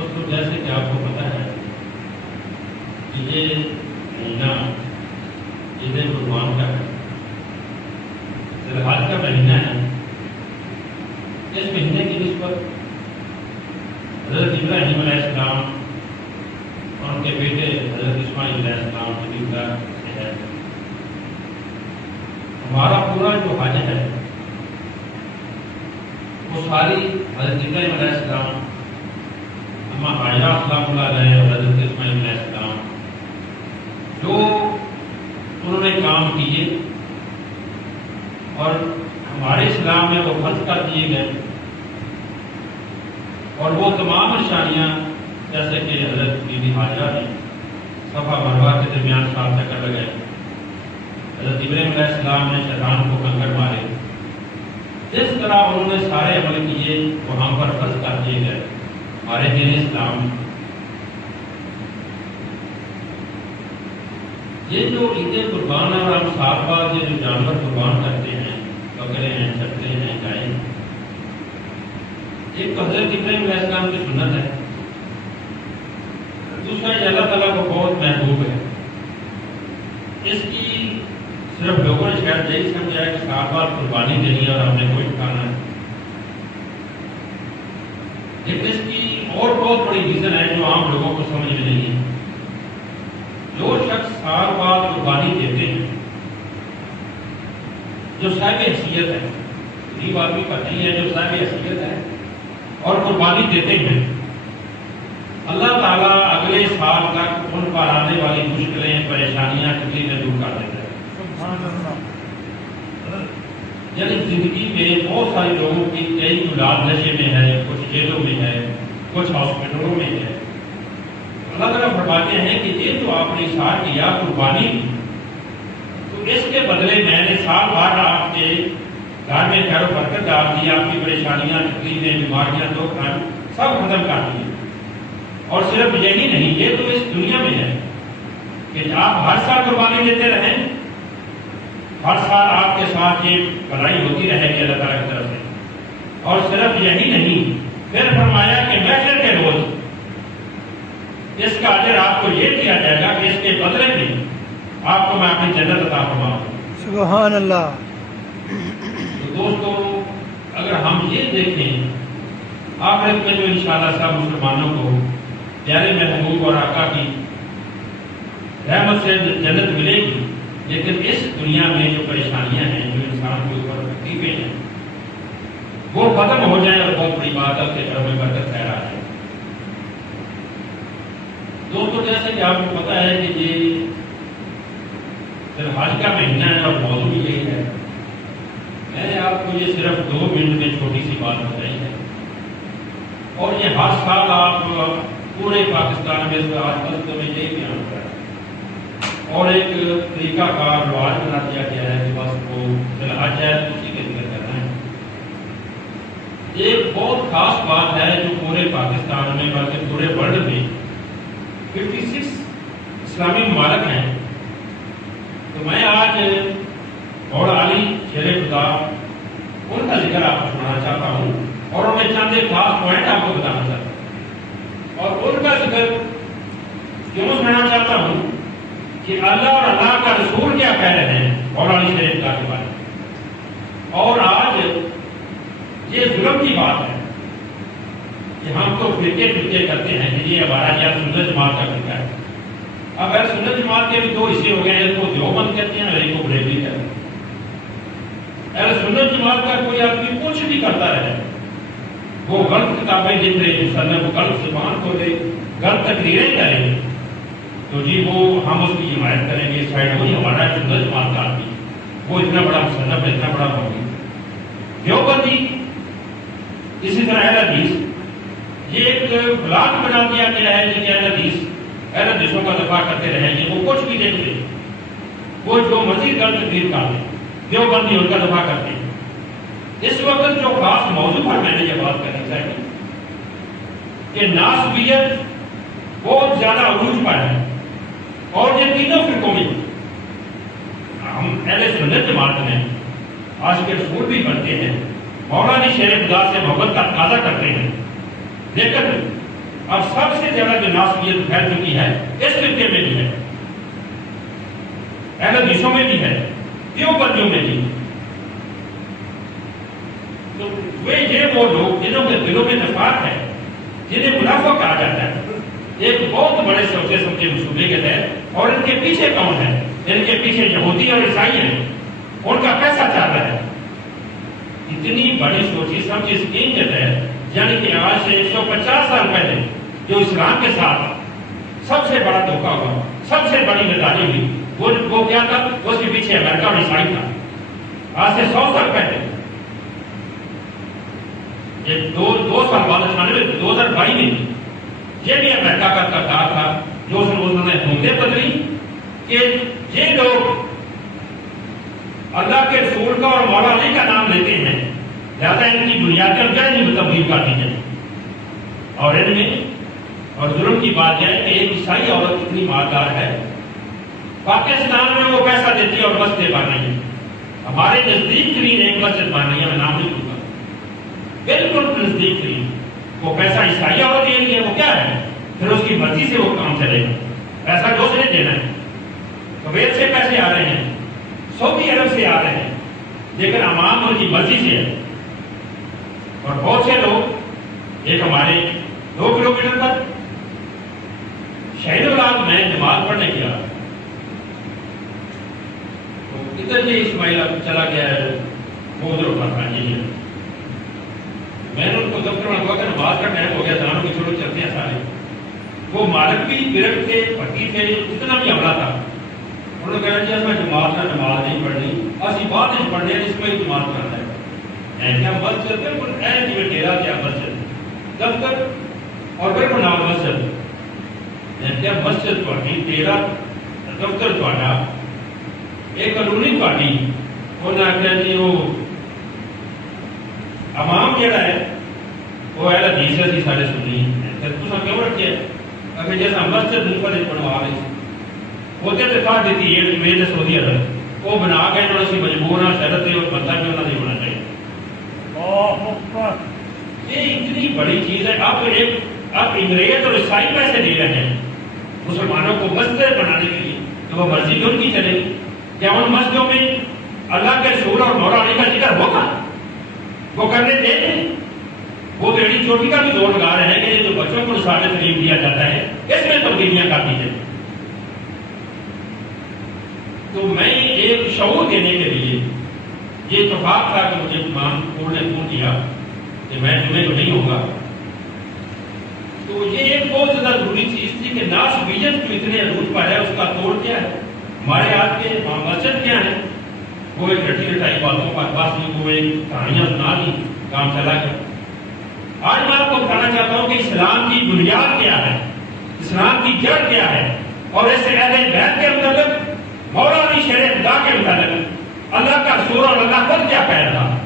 دوستوں جیسے کہ آپ کو پتہ ہے کہ یہ مہینہ عید قربان کا ہے، ذی الحج کا مہینہ ہے۔ اس مہینے کی نسبت حضرت ابراہیم علیہ السلام اور ان کے بیٹے حضرت اسماعیل علیہ السلام کی نسبت سے ہے۔ ہمارا پورا جو حج ہے وہ ساری حضرت ابراہیم علیہ السلام، اما حاجرہ سلام اللہ علیہ اور حضرت اسماعیل علیہ السلام جو انہوں نے کام کیے اور ہمارے اسلام میں وہ فرض کر دیے گئے، اور وہ تمام نشانیاں جیسے کہ حضرت بی بی حاجرہ نے صفا مروہ کے درمیان 7 چکر لگائے، حضرت ابراہیم علیہ السلام نے شیطان کو کنکر مارے، جس طرح انہوں نے سارے عمل کیے وہاں پر فرض کر دیے گئے ہمارے دین اسلام میں۔ یہ جو عید قربان ہے اور ہم سال بعد یہ جو جانور قربان کرتے ہیں، بکرے ہیں، چکرے ہیں، گائے ہیں، ایک تو حضرت ابراہیم علیہ السلام کی سنت ہے، دوسرا یہ اللہ تعالیٰ کو بہت محبوب ہے۔ اس کی صرف لوگوں نے شاید یہی سمجھا ہے کہ سال بعد قربانی دینی ہے اور ہم نے گوشت کھانا ہے، لیکن اس کی اور بہت بڑی ریزن ہے جو عام لوگوں کو سمجھ میں نہیں ہے۔ جو شخص سال بعد قربانی دیتے ہیں، جو صاحب حیثیت ہے، غریب آدمی کا نہیں ہے، جو صاحب حیثیت ہے اور قربانی دیتے ہیں، اللہ تعالیٰ اگلے سال تک ان پر آنے والی مشکلیں، پریشانیاں، تکلیفیں دور کر دیتا ہے۔ یعنی زندگی میں بہت سارے لوگوں کی کئی اولاد نشے میں ہے، کچھ جیلوں میں ہے، کچھ ہاسپٹلوں میں ہے۔ اللہ تعالیٰ فرماتے ہیں کہ یہ جو آپ نے اشار کیا قربانی کی، تو اس کے بدلے میں نے سال بعد آپ کے گھر میں خیر و برکت ڈال دی، آپ کی پریشانیاں، تکلیفیں، بیماریاں، دکھ سب ختم کر دیے۔ اور صرف یہی نہیں، یہ تو اس دنیا میں ہے کہ آپ ہر سال قربانی دیتے رہیں، ہر سال آپ کے ساتھ یہ بھلائی ہوتی رہے گی اللہ تعالیٰ کی طرف سے۔ اور صرف یہی نہیں، پھر فرمایا کہ محشر کے روز اس کا اجر آپ کو یہ دیا جائے گا کہ اس کے بدلے میں آپ کو میں اپنی جنت عطا فرماؤں۔ سبحان اللہ۔ تو دوستو اگر ہم یہ دیکھیں، آخرت میں جو انشاءاللہ سب مسلمانوں کو پیارے محبوب اور آقا کی رحمت سے جنت ملے گی، لیکن اس دنیا میں جو پریشانیاں ہیں، جو انسان کے اوپر تکلیفیں ہیں، وہ ختم ہو جائیں اور بہت بڑی بات ہے کہ گھر میں برکت خیر آ جائے۔ دوستو جیسے کہ آپ کو پتہ ہے کہ یہ ذی الحج کا مہینہ ہے اور موضوع بھی یہی ہے۔ میں نے آپ کو یہ صرف 2 منٹ میں چھوٹی سی بات بتائی ہے، اور یہ ہر سال آپ پورے پاکستان میں آج کل تو میں یہی بیان ہو رہا ہے، اور ایک طریقہ کار رواج بنا دیا گیا ہے کہ بس وہ ذی الحج ہے تو اسی کے ذکر کرنا ہے۔ یہ ایک بہت خاص بات ہے جو پورے پاکستان میں بلکہ پورے ورلڈ میں 56 اسلامی ممالک ہیں۔ تو میں آج مولا علی شیر خدا ان کا ذکر آپ کو سنانا چاہتا ہوں، اور ان میں چند ایک خاص پوائنٹ آپ کو بتانا چاہتا ہوں، اور ان کا ذکر کیوں سنانا چاہتا ہوں کہ اللہ اور اللہ کا رسول کیا کہہ رہے ہیں مولا علی شیر خدا کے بارے میں۔ اور آج یہ ظلم کی بات ہے کہ ہم تو فرقے کرتے ہیں کہ یہ ہمارا یا سنت جماعت کا فرقہ ہے۔ اب اگر سنت جماعت کے بھی 2 حصے ہو گئے ہیں، ایک کو دیوبند کہتے ہیں اور ایک کو بریلوی کہتے ہیں۔ اگر سنت جماعت کا کوئی آدمی کچھ بھی کرتا رہے، وہ غلط کتابیں لکھ رہے، مصنف غلط زبان کو دے، غلط تقریریں کریں، تو جی وہ ہم اس کی حمایت کریں گے، سائڈ وہی ہمارا سنت جماعت کا آدمی، وہ اتنا بڑا مصنف ہے، اتنا بڑا مولوی۔ دیوبندی اسی طرح اہل حدیث، یہ ایک بلاک بنا دیا گیا ہے کہ اہل حدیثوں کا دفاع کرتے رہیں گے، وہ کچھ بھی دیکھ لیں، وہ جو مزید غلط تقریر کر دیں، دیوبندی ان کا دفاع کرتے ہیں۔ اس وقت جو خاص موضوع پر میں نے یہ بات کرنی چاہیے کہ ناسبیت بہت زیادہ عروج پر ہے، اور یہ تینوں فرقوں میں ہم اہل سنت جماعت میں عاشق رسول بھی بنتے ہیں، مولا علی شیر خدا سے محبت کا تقاضا کرتے ہیں، لیکن اب سب سے زیادہ جو ناسبیت پھیل چکی ہے اس فرقے میں بھی ہے، اہل حدیثوں میں بھی ہے، دیوبندیوں میں بھی۔ تو یہ وہ لوگ جنہوں کے دلوں میں نفاق ہے، جنہیں منافق کہا جاتا ہے، ایک بہت بڑے سوچے سمجھے منصوبے کے تحت، اور ان کے پیچھے کون ہے؟ ان کے پیچھے یہودی اور عیسائی ہیں، ان کا پیسہ چل رہا ہے۔ اتنی بڑی سوچی سمجھی اسکیم کے تحت، یعنی کہ آج سے 150 سال پہلے جو اسلام کے ساتھ سب سے بڑا دھوکہ ہوا، سب سے بڑی غداری ہوئی، وہ کیا تھا؟ اس کے پیچھے امریکہ اور عیسائی تھا۔ آج سے 100 سال پہلے، دو سال بعد 2022 میں یہ بھی امریکہ کا کردار تھا جو انہوں نے حکومتیں بدلی کہ یہ لوگ اللہ کے رسول کا اور مولا علی کا نام لیتے ہیں، لہذا ان کی بنیادیں اور جڑیں تبدیل کر دی جائیں۔ اور ان میں اور ظلم کی بات یہ ہے کہ ایک عیسائی عورت اتنی مالدار ہے، پاکستان میں وہ پیسہ دیتی ہے اور مسجدیں بن رہی ہیں۔ ہمارے نزدیک ترین ایک مسجد بن رہی ہے، میں نام نہیں لوں گا، بالکل نزدیک ترین، وہ پیسہ عیسائی عورت دے رہی ہے، وہ کیا ہے؟ پھر اس کی مرضی سے وہ کام چلے گا، پیسہ جو اس نے دینا ہے۔ کویت سے پیسے آ رہے ہیں، سعودی عرب سے آ رہے ہیں، لیکن عوام ان کی مرضی سے ہے۔ اور بہت سے لوگ، ایک ہمارے 2 کلومیٹر پر شہید اولاد میں نماز پڑھنے گیا، ادھر یہ اسماعیل اب چلا گیا ہے، وہ ادھر اٹھا جی ہے۔ میں نے ان کو دفتر میں کہا کہ نماز کا ٹائم ہو گیا، دانوں کے چھوڑو چلتے ہیں سارے۔ وہ مالک بھی، گرفت تھے، پٹی تھے، جتنا بھی عملہ تھا، انہوں نے کہا جی میں جماعت میں نماز نہیں پڑھنی، اسی بعد نہیں پڑھنے اس میں جماعت کرنا ہے۔ کیا مسجد بالکل ایسے میں ڈیرا کیا مسجد، دفتر اور بالکل نام مسجد، کیا مسجد تھوڑی، ڈیرا، دفتر تھوڑا، ایک کالونی تھوڑی، انہوں نے آخیا جی وہ عوام جڑا ہے وہ اہل حدیث ہے، اسی سارے سنی ہیں، تساں کیوں رکھے؟ اگر جیسا مسجد منفرد بنوا رہے ہیں، وہ تے دفاع دیتی ہے میں سعودی عرب، وہ بنا کے انہوں نے مجبور ہاں، شرط ہے اور بندہ بھی انہوں نے ہونا چاہیے۔ یہ اتنی بڑی چیز ہے۔ اب انگریز اور عیسائی پیسے دے رہے ہیں مسلمانوں کو مسجد بنانے کے لیے، تو وہ مرضی بھی ان کی چلے گی۔ کیا ان مسجدوں میں اللہ کے رسول اور مولا علی کا ذکر ہوگا؟ وہ کرنے دیں گے؟ وہ تو ایڈی چوٹی کا بھی زور لگا رہے ہیں کہ جو بچوں کو نصاب تعلیم دیا جاتا ہے اس میں تبدیلیاں کر دی جائیں۔ تو میں ایک شعور دینے کے لیے یہ اتفاق تھا کہ مجھے امام نے فون کیا کہ میں جمعے کو نہیں ہوگا، تو یہ ایک بہت زیادہ ضروری چیز تھی کہ ناسبیت جو اتنے عروج پر ہے اس کا توڑ کیا ہے، ہمارے ہاتھ کے مسجد کیا ہے؟ وہ ایک رٹی رٹائی باتوں پر بس وہ ایک کہانیاں سنا دی، کام چلا گیا۔ آج میں آپ کو بتانا چاہتا ہوں کہ اسلام کی بنیاد کیا ہے، اسلام کی جڑ کیا ہے، اور اس سے اہل بیت کے متعلق، مولا علی شیر خدا کے متعلق اللہ کا رسول اور اللہ خود کیا کہہ رہا،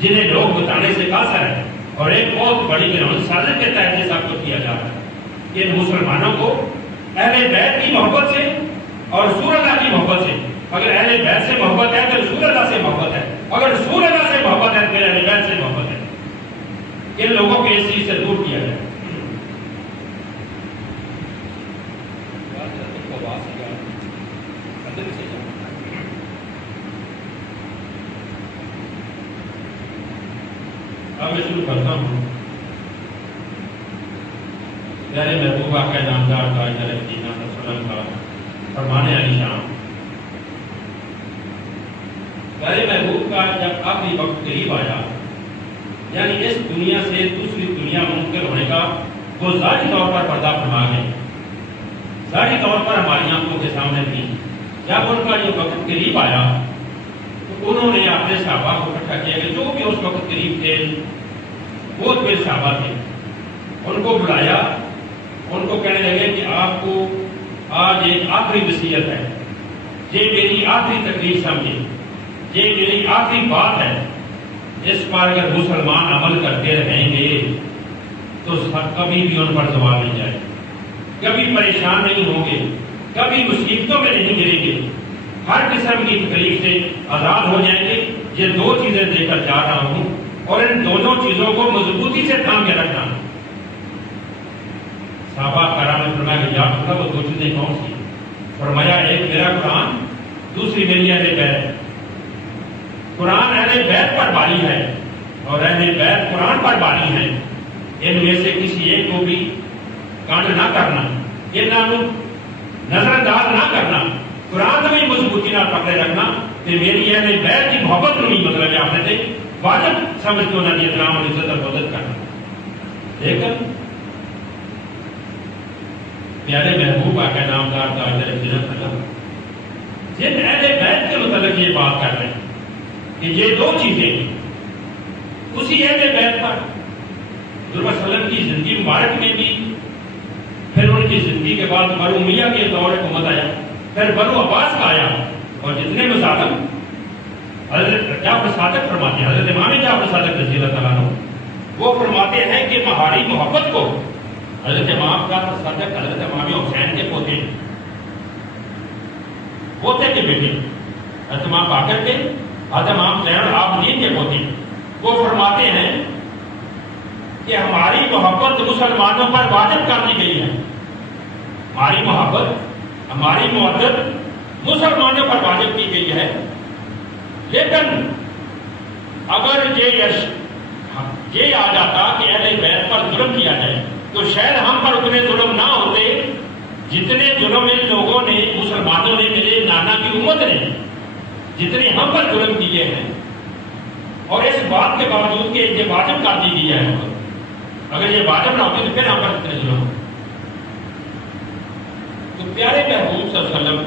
جنہیں لوگ بتانے سے قاصر ہے۔ اور ایک بہت بڑی گراؤنڈ سازش کے تحت یہ سب کچھ کیا جا رہا ہے کہ ان مسلمانوں کو اہل بیت کی محبت سے اور رسول اللہ کی محبت سے، اگر اہل بیت سے محبت ہے تو رسول اللہ سے محبت ہے، اگر رسول اللہ سے محبت ہے تو اہل بیت سے محبت ہے، ان لوگوں کو اس چیز سے دور کیا جائے۔ اب میں شروع کرتا ہوں۔ پیارے محبوب آقا نامدار تاجدار مدینہ صلی اللہ علیہ وسلم کا فرمان علی شان، پیارے محبوب کا جب آخری وقت قریب آیا، یعنی اس دنیا سے دوسری دنیا منتقل ہونے کا، وہ ظاہری طور پر پردہ فرما گئے، ظاہری طور پر ہماری آنکھوں کے سامنے تھی۔ جب ان کا یہ وقت قریب آیا تو انہوں نے اپنے صحابہ کو اکٹھا کیا کہ جو بھی اس وقت قریب تھے وہ میرے صحابہ تھے، ان کو بلایا، ان کو کہنے لگے کہ آپ کو آج ایک آخری وصیت ہے، یہ میری آخری تکلیف سمجھے، یہ میری آخری بات ہے، اس پر اگر مسلمان عمل کرتے رہیں گے تو کبھی بھی ان پر زوال نہیں جائے، کبھی پریشان نہیں ہوں گے، کبھی مصیبتوں میں نہیں گریں گے، ہر قسم کی تکلیف سے آزاد ہو جائیں گے۔ یہ 2 چیزیں دے کر جا رہا ہوں اور ان دونوں چیزوں کو مضبوطی سے تھام کے رکھنا۔ تھا وہ دو چیزیں کون سی؟ فرمایا ایک میرا قرآن، دوسری میری اہل بیت۔ قرآن اہل بیت پر باری ہے اور اہل بیت قرآن پر باری ہے، ان میں سے کسی ایک کو بھی کانٹ نہ کرنا، یہ نظر انداز نہ کرنا، قرآن میں مضبوطی نہ پکڑے رکھنا کہ میری اہل بیت کی محبت نہیں، مطلب آپ نے واجب سمجھ کے انہوں نے احترام اور عزت اور مدد کرنا۔ لیکن پیارے محبوب آقا نامدار تاجدار جنت اللہ جن اہل بیت کے متعلق یہ بات کر رہے ہیں کہ یہ دو چیزیں اسی اہل بیت پر حضور صلی اللہ علیہ وسلم کی زندگی مبارک میں بھی، پھر ان کی زندگی کے بعد بنو امیہ کے دور حکومت آیا، پھر بنو عباس کا آیا، اور جتنے مظالم حضرت جعفر صادق فرماتے ہیں، حضرت امام جعفر صادق رضی اللہ تعالیٰ عنہ وہ فرماتے ہیں کہ ہماری محبت کو حضرت امام جعفر صادق حضرت امام حسین کے پوتے کے بیٹے، حضرت امام باقر کے، حضرت امام زین العابدین کے پوتے، وہ فرماتے ہیں کہ ہماری محبت مسلمانوں پر واجب کر دی گئی ہے، ہماری محبت ہماری محبت مسلمانوں پر واجب کی گئی ہے، لیکن اگر یہ آ جاتا کہ اہل بیت پر ظلم کیا جائے تو شاید ہم پر اتنے ظلم نہ ہوتے جتنے ظلم ان لوگوں نے، مسلمانوں نے، میرے نانا کی امت نے جتنے ہم پر ظلم کیے ہیں، اور اس بات کے باوجود کہ یہ واجب کر دی گئی ہے، اگر یہ واجب نہ ہوتی تو پھر ہم پر کتنے ظلم ہوتے۔ تو پیارے محبوب صلی اللہ علیہ وسلم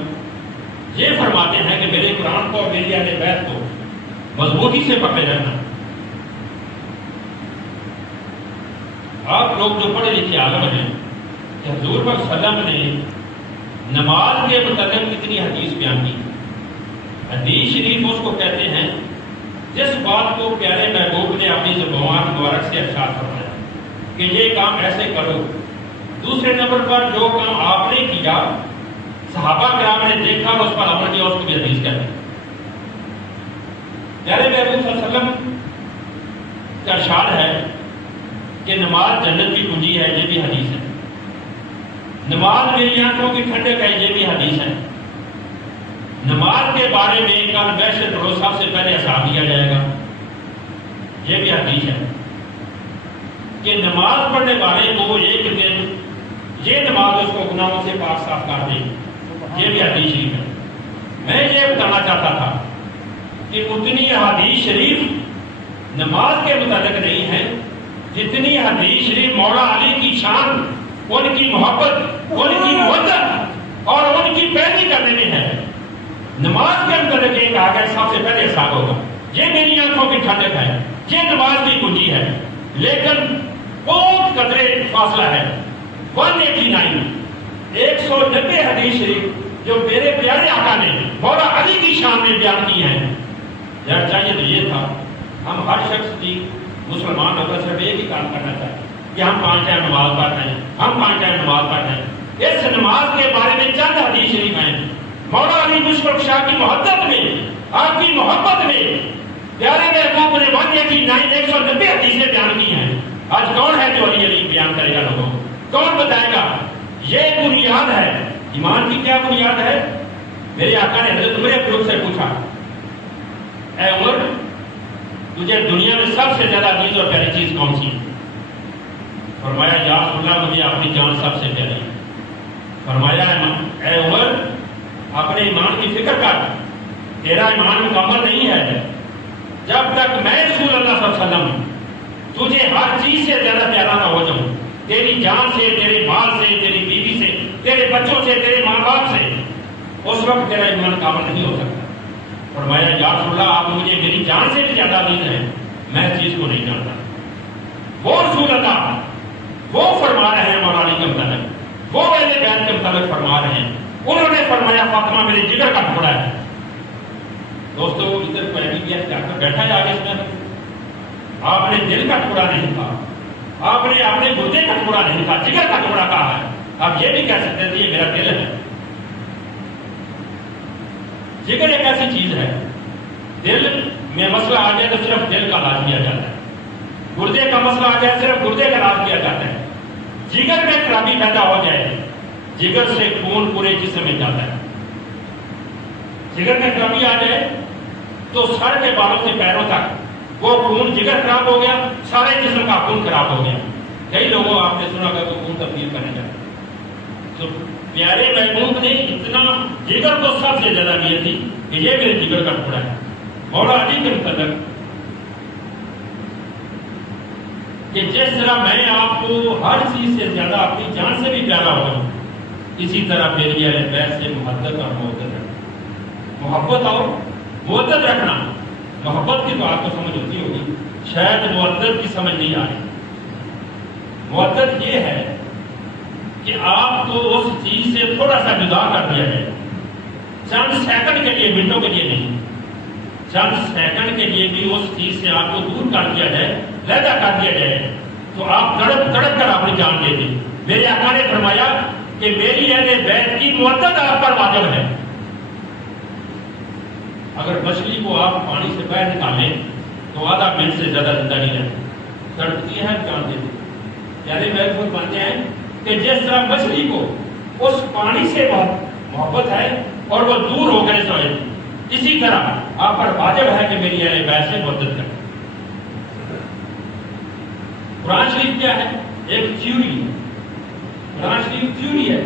یہ فرماتے ہیں کہ میرے قرآن کو اور میری اہل بیت کو مضبوطی سے پکڑے رہنا۔ آپ لوگ جو پڑھے لکھے عالم ہیں کہ حضور صلی اللہ علیہ وسلم نے نماز کے متعلق کتنی حدیث بیان کی۔ حدیث شریف اس کو کہتے ہیں جس بات کو پیارے محبوب نے اپنی زبان مبارک سے ارشاد فرمایا کہ یہ کام ایسے کرو۔ دوسرے نمبر پر جو کام آپ نے کیا صحابہ کرام نے دیکھا اور اس پر عمل کیا، اس کو بھی حدیث کہتے ہیں۔ پیارے محبوب صلی اللہ علیہ وسلم کا ارشاد ہے کہ نماز جنت کی کنجی ہے، یہ بھی حدیث ہے۔ نماز میری آنکھوں کی ٹھنڈک ہے، یہ بھی حدیث ہے۔ نماز کے بارے میں کل محشر روز سب سے پہلے حساب لیا جائے گا، یہ بھی حدیث ہے کہ نماز پڑھنے والے کو ایک دن یہ نماز اس کو گناہوں سے پاک صاف کر دے، یہ بھی حدیث شریف ہے۔ میں یہ بتانا چاہتا تھا کہ اتنی حدیث شریف نماز کے متعلق نہیں ہے جتنی حدیث شریف مولا علی کی شان، ان کی محبت، ان کی مودت اور ان کی پیروی کرنے میں ہے۔ نماز کے متعلق ایک آگے سب سے پہلے حساب ہوگا، یہ میری آنکھوں کی ٹھنڈک ہے، یہ نماز کی کنجی ہے، لیکن بہت قدرے فاصلہ ہے۔ 190 حدیث شریف جو میرے پیارے آقا نے مولا علی کی شان میں بیان کی ہیں۔ یار چاہیے تو یہ تھا ہم ہر شخص کی مسلمان ہوگا صرف ایک ہی کام کرنا چاہیے کہ ہم 5 ٹائم نماز پڑھ رہے ہیں، ہم 5 ٹائم نماز پڑھ رہے ہیں۔ اس نماز کے بارے میں چند حدیث شریف ہیں۔ مولا علی مشفق شاہ کی محبت میں، آپ کی محبت میں پیارے محبوب نے 190 حدیثیں بیان کی ہیں۔ آج کون ہے جو علی علی بیان کرے گا؟ لوگوں کون بتائے گا؟ یہ بنیاد ہے ایمان کی۔ کیا بنیاد ہے؟ میرے آقا نے حضرت عمر فاروق سے پوچھا، اے عمر تجھے دنیا میں سب سے زیادہ عزیز اور پیاری چیز کون سی؟ فرمایا یا رسول اللہ مجھے اپنی جان سب سے پیاری۔ فرمایا اے عمر اپنے ایمان کی فکر کر، تیرا ایمان مکمل نہیں ہے جب تک میں رسول اللہ صلی اللہ علیہ وسلم تجھے ہر چیز سے زیادہ پیارا نہ ہو جاؤں، تیری جان سے، تیرے مال سے، تیری بیوی سے، تیرے بچوں سے، تیرے ماں باپ سے، اس وقت تیرا ایمان کامل نہیں ہو سکتا۔ فرمایا یا رسول اللہ آپ مجھے میری جان سے بھی زیادہ عزیز ہیں، میں اس چیز کو نہیں جانتا۔ وہ رسول اللہ وہ فرما رہے ہیں مولا علی کے متعلق، وہ اہل بیت کے متعلق فرما رہے ہیں۔ انہوں نے فرمایا فاطمہ میرے جگر کا ٹکڑا ہے۔ دوستو ادھر کوئی بھی جا کر بیٹھا جا کے اس میں آپ نے دل کا ٹکڑا نہیں کہا، آپ نے اپنے گردے کا ٹکڑا نہیں کہا، جگر کا ٹکڑا کہا ہے۔ آپ یہ بھی کہہ سکتے تھے یہ میرا دل ہے۔ جگر ایک ایسی چیز ہے، دل میں مسئلہ آ جائے تو صرف دل کا علاج کیا جاتا ہے، گردے کا مسئلہ آ جائے صرف گردے کا علاج کیا جاتا ہے۔ جگر میں خرابی پیدا ہو جائے جگر سے خون پورے جسم میں جاتا ہے. جگر میں خرابی آ جائے تو سر کے بالوں سے پیروں تک وہ خون، جگر خراب ہو گیا، سارے جسم کا خون خراب ہو گیا. کئی لوگوں آپ نے سنا کہ وہ خون تبدیل کرنے جائے. تو پیارے محبوب نے اتنا جگر کو سب سے زیادہ نیت تھی کہ یہ میرے جگر کا ٹکڑا ہے. مولا علی کے متعلق کہ جس طرح میں آپ کو ہر چیز سے زیادہ اپنی جان سے بھی پیارا ہو جاؤں، اسی طرح میری اہل بیت سے محبت اور محبت رکھنا. محبت اور محبت رکھنا. محبت کی تو آپ کو سمجھ ہوتی ہوگی، شاید محبت کی سمجھ نہیں آ رہی. محبت یہ ہے کہ آپ کو اس چیز سے تھوڑا سا جدا کر دیا جائے، چند سیکنڈ کے لیے، منٹوں کے لیے نہیں، چند سیکنڈ کے لیے بھی اس چیز سے آپ کو دور کر دیا جائے، علیحدہ کر دیا جائے، تو آپ تڑپ تڑپ کر اپنی جان دے دیں. میرے آقا نے فرمایا کہ میری اہل بیت کی محبت آپ پر واجب ہے. اگر مچھلی کو آپ پانی سے باہر نکالیں تو آدھا منٹ سے زیادہ زندہ نہیں رہتی، تڑپتی ہے، جان دیتی. یعنی میں فرماتے ہیں کہ جس طرح مچھلی کو اس پانی سے محبت ہے اور وہ دور ہو کر سوئے، اسی طرح آپ پر واجب ہے کہ میری اہل بیت سے محبت کریں. قرآن شریف کیا ہے؟ ایک تھیوری ہے. قرآن شریف تھیوری ہے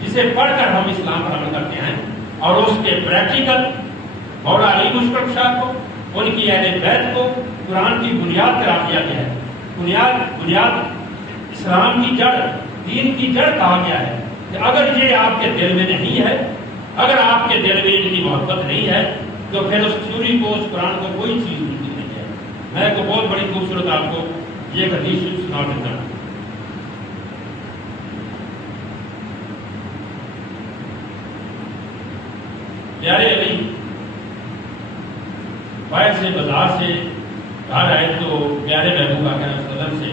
جسے پڑھ کر ہم اسلام پر عمل کرتے ہیں، اور اس کے پریکٹیکل مولا علی مشرف شاہ کو، ان کی اہل بیت کو قرآن کی بنیاد قرار دیا گیا ہے. بنیاد اسلام کی جڑ، دین کی جڑ کہا گیا ہے. کہ اگر یہ آپ کے دل میں نہیں ہے، اگر آپ کے دل میں ان کی محبت نہیں ہے، تو پھر اس تھیوری کو، اس قرآن کو کوئی چیز نہیں ہے. میں ایک بہت بڑی خوبصورت آپ کو یہ حدیث سنا دیتا ہوں. پیارے علی باہر سے، بازار سے گھر آئے تو پیارے محبوب آقا وسلم سے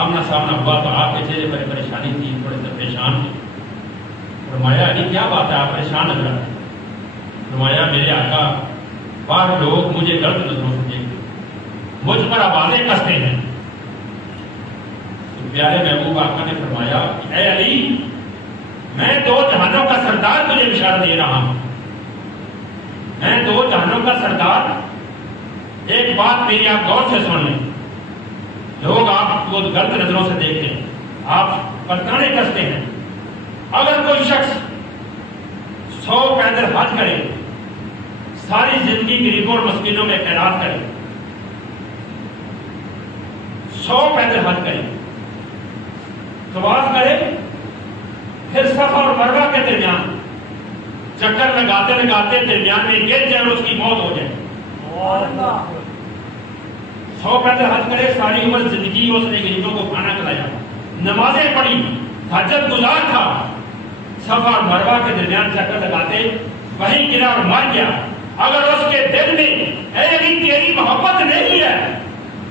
آمنا سامنا ہوا تو آپ کے چہرے پر پریشانی تھی، تھوڑے سے پریشان تھے. فرمایا علی کیا بات ہے، آپ پریشان نظر آتے ہیں. فرمایا میرے آقا باہر لوگ مجھے غلط نظروں سے دیکھتے، مجھ پر آوازیں کستے ہیں. تو پیارے محبوب آقا نے فرمایا اے علی، میں دو جہانوں کا سردار تجھے بشارت دے رہا ہوں. میں دو جہانوں کا سردار. ایک بات میری آپ غور سے سن لیں. لوگ آپ کو غلط نظروں سے دیکھتے ہیں، آپ پر تانے کستے ہیں. اگر کوئی شخص 100 پیدل حج کرے، ساری زندگی غریبوں اور مسکینوں میں خیرات کرے، 100 پیدل حج کرے، طواف کرے، پھر صفا اور مروہ کے درمیان چکر لگاتے لگاتے درمیان میں گر جائے اور اس کی موت ہو جائے. 100 پیدل حج کرے، ساری عمر زندگی اس نے غریبوں کو کھانا کھلایا، نمازیں پڑھی، تہجد گزار تھا، صفا اور مروہ کے درمیان چکر لگاتے وہیں گرا اور مر گیا. اگر اس کے دل میں اے علی تیری محبت نہیں ہے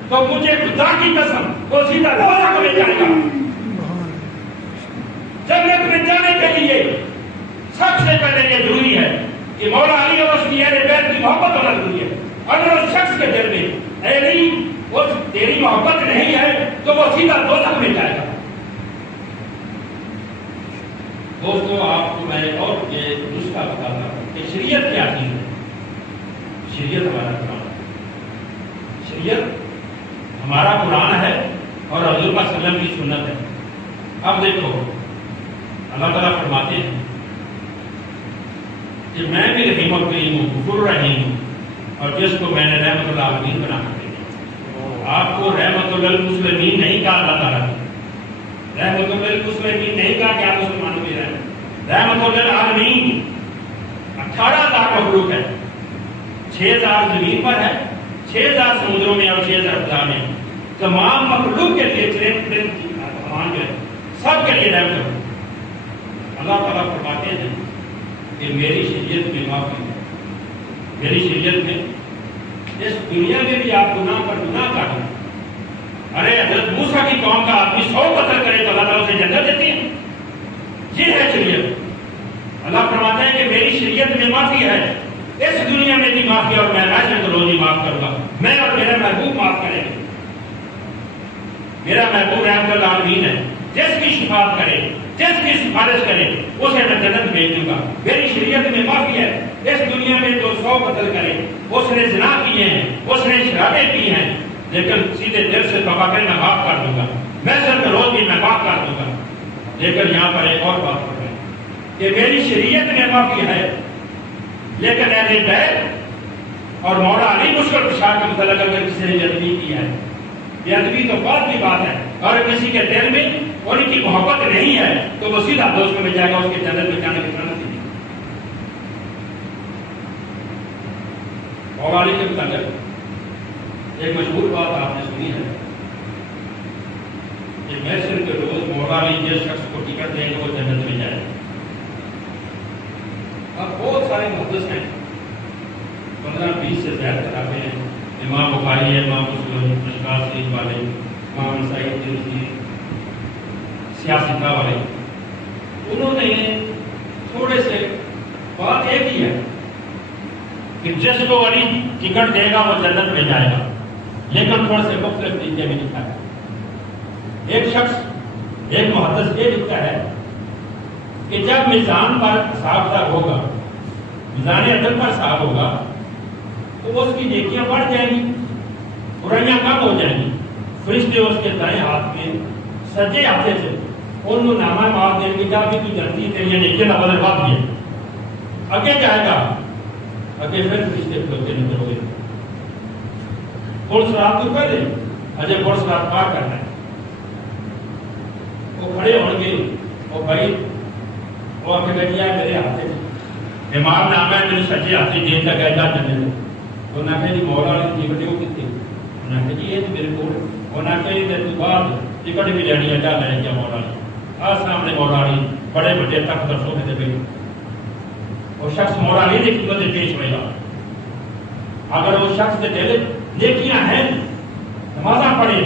تو مجھے خدا کی قسم وہ سیدھا دوزخ میں جائے گا. جنت میں جانے کے لیے سب سے پہلے یہ ضروری ہے کہ مولا علی اور اس کی اہل بیت کی محبت ہونا ضروری ہے. اگر اس شخص کے دل میں اے علی اس تیری محبت نہیں ہے تو وہ سیدھا دوزخ میں جائے گا. دوستو آپ کو میں اور یہ نسخہ بتاتا ہوں کہ شریعت کیا چیز ہے. شریعت ہمارا قرآن ہے. شریعت ہمارا قرآن ہے اور حضور صلی اللہ علیہ وسلم کی سنت ہے. اب دیکھو اللہ تعالیٰ فرماتے ہیں کہ میں بھی رحیم الکریم ہوں، غفور رحیم ہوں، اور جس کو میں نے رحمت للعالمین بنا کر دیا. آپ کو رحمت للمسلمین نہیں کہا اللہ تعالیٰ نے، رحمت للمسلمین نہیں کہا کہ آپ مسلمانوں کی رحمت للعالمین. 18,000 مخلوق ہے، 6,000 زمین پر ہے، 6,000 سمندروں میں اور 6,000 فضا میں. تمام مخلوق کے لیے سب کے لیے رحمت ہو. اللہ تعالیٰ فرماتے ہیں کہ میری شریعت میں معافی ہے. میری شریعت میں اس دنیا میں بھی آپ گناہ پر گناہ کاٹیں. ارے حضرت موسیٰ کی قوم کا آدمی 100 قتل کرے تو اللہ تعالیٰ اسے جنت دیتی ہے. یہ ہے شریعت. اللہ فرماتے ہیں کہ میری شریعت میں معافی ہے. اس دنیا میں بھی معافی اور میں میں تو روز ہی معاف کروں گا. میں اور میرا محبوب معاف کریں گے. میرا محبوب رحمت للعالمین ہے. جس کی شفاعت کرے، جس کی سفارش کرے اسے میں جنت بھیج دوں گا. میری شریعت میں معافی ہے. اس دنیا میں جو 100 قتل کرے, اس نے زنا کیے ہیں, اس نے شرابیں پی ہیں, لیکن سیدھے دل سے توبہ کرے میں معاف کر دوں گا. میں صرف روز بھی میں معاف کر دوں گا. لیکن یہاں پر ایک اور بات ہو رہی ہے کہ میری شریعت میں معافی ہے, لیکن اہل بیت اور مولا علی مشکل پشار کے متعلق اگر کسی نے جذبی کیا ہے, یہ ادبی تو بات کی بات ہے, اور کسی کے دل میں ان کی محبت نہیں ہے تو وہ سیدھا دوست میں جائے گا, اس کے جنت میں جانے کی ضرورت نہیں. مولا علی کے متعلق ایک مشہور بات آپ نے سنی ہے کہ محشر کے روز مولا علی جس شخص کو ٹکٹ دیں گے وہ جنت میں جائے. اب بہت سارے محدث ہیں, 15-20 سے زیادہ کتابیں ہیں. امام بخاری ہے, امام مسلم, مشکات شریف والے, امام نسائی, ترمذی, سیاستہ والے, انہوں نے تھوڑے سے بات ایک ہی ہے کہ جس کو علی ٹکٹ دے گا وہ جنت میں جائے گا, لیکن تھوڑے سے مختلف طریقے میں لکھا ہے. ایک شخص, ایک محدث یہ لکھتا ہے کہ جب میزان پر حساب تک ہوگا, میزان عدل پر حساب ہوگا, تو اس کی نیکیاں بڑھ جائیں گی, برائیاں کم ہو جائیں گی. فرشتے اس کے دائیں ہاتھ میں سجے ہاتھے سے ان کو نامہ معاف دیں گے, جب بھی تو جنتی تیری نیکیاں نہ بدل بات دیا. آگے جائے گا, آگے پھر فرشتے کھلوتے نظر ہوئے. پولیس رات تو پہلے اجے پولیس رات پار کرنا ہے, وہ کھڑے ہو گے, وہ بھائی وہ آگے بیٹھیا ہے میرے ہاتھے سے, امام نام ہے میرے سجے ہاتھے دین تک ایسا چلے. انہوں نے کہا جی مولا علی ٹکٹ وہ کتنے, انہوں نے کہا جی یہ تو میرے کو, انہوں نے کہا جی میرے بعد ٹکٹ بھی لینی ہے, کیا لے گیا مولا علی. آج سامنے مولا علی بڑے بڑے تخت پر سونے دے گئے. وہ شخص مولا علی کی قیمت پیش ہوئے گا. اگر وہ شخص کے دل نیکیاں ہیں, نمازاں پڑھے,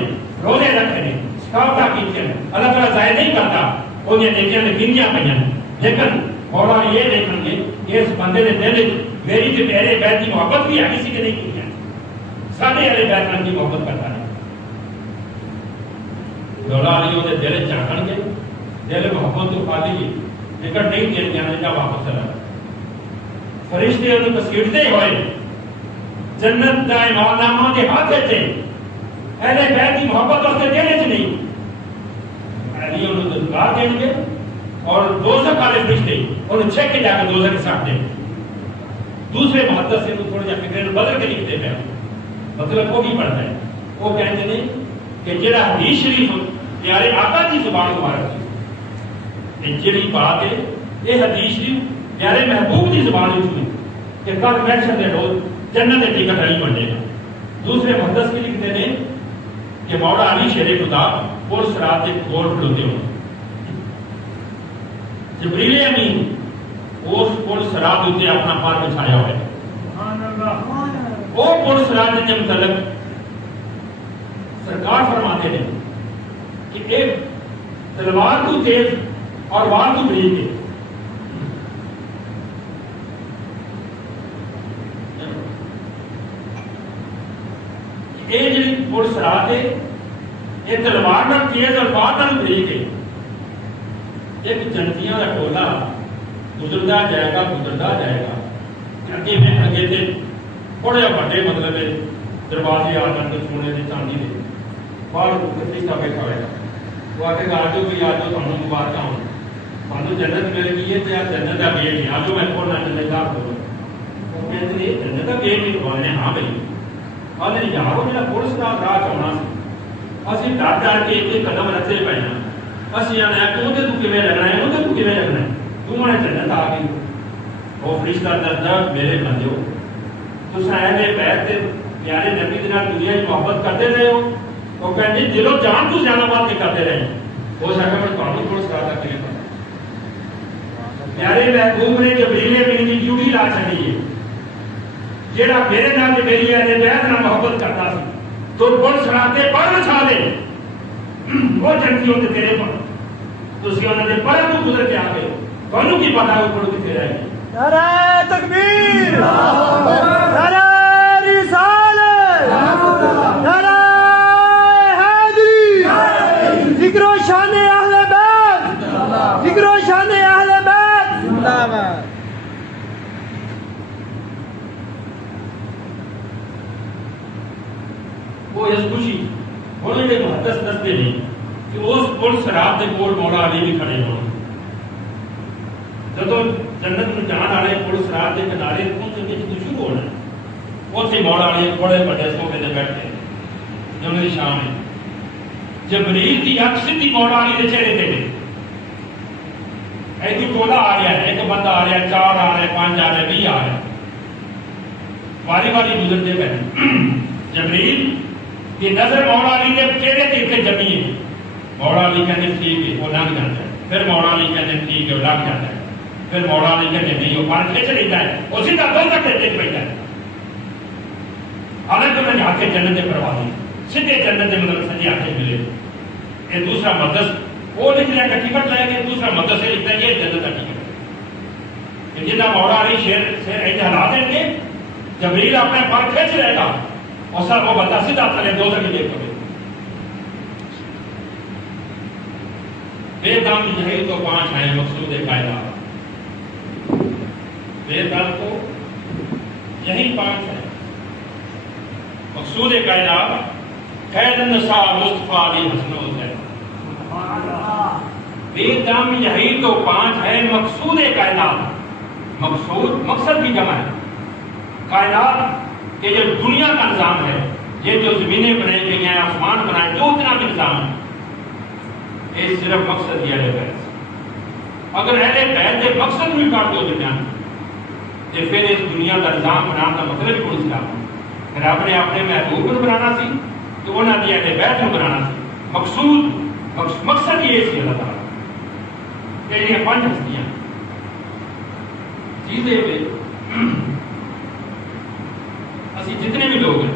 روزے رکھے, سکاوٹا کیتے ہیں, اللہ تعالیٰ ضائع نہیں کرتا, انہیں نیکیاں نے گنیاں پہ ہیں. لیکن مولا یہ دیکھیں گے کہ اس بندے نے دل میری جو اہل بیت کی محبت بھی ہے, کسی کے نہیں کی ہے, سارے اہل بیت کی محبت کرتا ہے. مولا علی وہ دل چاہن گے, دل محبت تو پا لی, لیکن نہیں دل جانے کا واپس چلا. فرشتے انہوں کسیٹتے ہوئے جنت کا امام نامہ کے ہاتھ سے اہل بیت کی محبت اس کے دل سے نہیں. علی انہوں نے دعا دیں گے اور دوزخ والے فرشتے انہوں چھک کے جا کے دوزخ کے ساتھ دیں. دوسرے محدث سے تھوڑا جا فکر بدل کے لکھتے ہیں, مطلب وہ بھی پڑھتا ہے. وہ کہتے ہیں کہ جڑا حدیث شریف پیارے آقا کی زبان مبارک ہے, جڑی بات ہے یہ حدیث شریف پیارے محبوب کی زبان میں کہ کل محشر کے روز جنت کے ٹکٹ نہیں بنے گا. دوسرے محدث کے لکھتے ہیں کہ مولا علی شیر خدا پور سرات کے گول کھلوتے ہوں. جبریل امین اس پور سرات اتنے اپنا پار بچھایا ہوا ہے. وہ پور سرات کے متعلق سرکار فرماتے ہیں کہ ایک تلوار تو تیز اور وار تو بریک ہے. یہ جی پور سرات ہے, یہ تلوار نہ تیز اور وار نہ بریک ہے. ایک جنتیاں کا ٹولا گزرتا جائے گا, گزرتا جائے گا. اگے میں اگے سے بڑے بڑے مطلب دروازے آ کر سونے کے چاندی کے باہر فرشتہ بیٹھا ہوئے گا. وہ آ کے آ جاؤ بھی, آ جاؤ تمہیں مبارک ہوں, تمہیں جنت مل گئی ہے, تو یار جنت کا گیٹ ہے, آ جاؤ میں کھولنا جنت کا کھولو. وہ کہتے ہیں جنت کا گیٹ نہیں کھولنے. ہاں بھائی آدھے یارو میرا پولیس کا راہ چاہنا سی, اسی ڈر ڈر کے ایک قدم رکھتے پے ہیں. اسی آنا تو کیویں لگنا ہے, وہ تو کیویں لگنا ہے, تو نے جنت آ گئی. وہ فرشتہ دسدا میرے بندیو تساں اہل بیت دے پیارے نبی دے نال دنیا وچ محبت کرتے رہے ہو. وہ کہندے دلوں جان تو زیادہ بات نہیں کرتے رہے. ہو سکے میں تانوں تھوڑا سا تک نہیں پتا. پیارے محبوب نے جبریل امین کی ڈیوٹی لا چھڈی ہے, جیڑا میرے نال تے میری اہل بیت نال محبت کرتا سی تو پل سراتے پر چھا دے وہ جنتیوں تے تیرے پر تسی انہاں دے پر تو گزر کے آ گئے. تانوں کی پتہ وہ پڑھ کے رہ گئے. نعرہ تکبیر, نعرہ رسالت, نعرہ حیدری, ذکر و شان اہل بیت, اس خوشی ہوں جڑے محدث دستے ہیں کہ اس پل صراط کے کول مولا علی بھی کھڑے ہو جدو جنت میں جان والے پل صراط کے کنارے پہنچنے کی شروع ہونا اتنے مولا علی بڑے بڑے سوفے سے بیٹھے جنہوں کی شام ہے جبریل کی اکھ سیدھی مولا علی کے چہرے تے ایک ٹولا آ رہا ہے ایک بندہ آ رہا ہے 4 آ رہا ہے 5 آ رہا ہے 20 آ رہا ہے باری باری گزرتے پہ جبریل کی نظر مولا علی کے چہرے دیکھ کے جمی ہے مولا علی کہتے ٹھیک ہے وہ لنگ جاتا ہے پھر مولا علی کہتے ٹھیک ہے وہ لگ جاتا ہے پھر مولا علی کہتے نہیں وہ پر کھینچ لیتا ہے وہ سیدھا دو تک دیکھ پہ ہے حالانکہ انہوں نے آ کے جنت سے کروا دی سیدھے جنت سے مطلب سجی آ کے ملے یہ دوسرا مدرس وہ لکھ لیا کہ ٹکٹ لے کے دوسرا مدرس سے لکھتا ہے یہ جنت کا ٹکٹ ہے جتنا مولا علی شیر ایسے ہلا دیں گے جبریل اپنے پر کھینچ رہے گا اور سر وہ بندہ سیدھا چلے دو تک دیکھ پہ بے دم یہی تو 5 ہیں مقصود کائنات بے دم تو یہی 5 ہیں مقصود کائنات قید النساء مصطفیٰ علی حسن حسین بے دم یہی تو 5 ہیں مقصود کائنات مقصود مقصد کی جمع ہے کائنات کہ جو دنیا کا نظام ہے یہ جو زمینیں بنائی گئی ہیں آسمان بنائے جو اتنا بھی نظام ہے یہ صرف مقصد یہ اہل بیت اگر اہل بیت کے مقصد بھی کاٹ دو دنیا تو پھر اس دنیا کا نظام بنانے کا مطلب ہی کون سا پھر آپ نے اپنے محبوب کو بنانا سی تو انہوں نے اہل بیت کو بنانا سی مقصود مقصد یہ سی اللہ تعالیٰ کہ یہ 5 ہستیاں چیزیں اسی جتنے بھی لوگ ہیں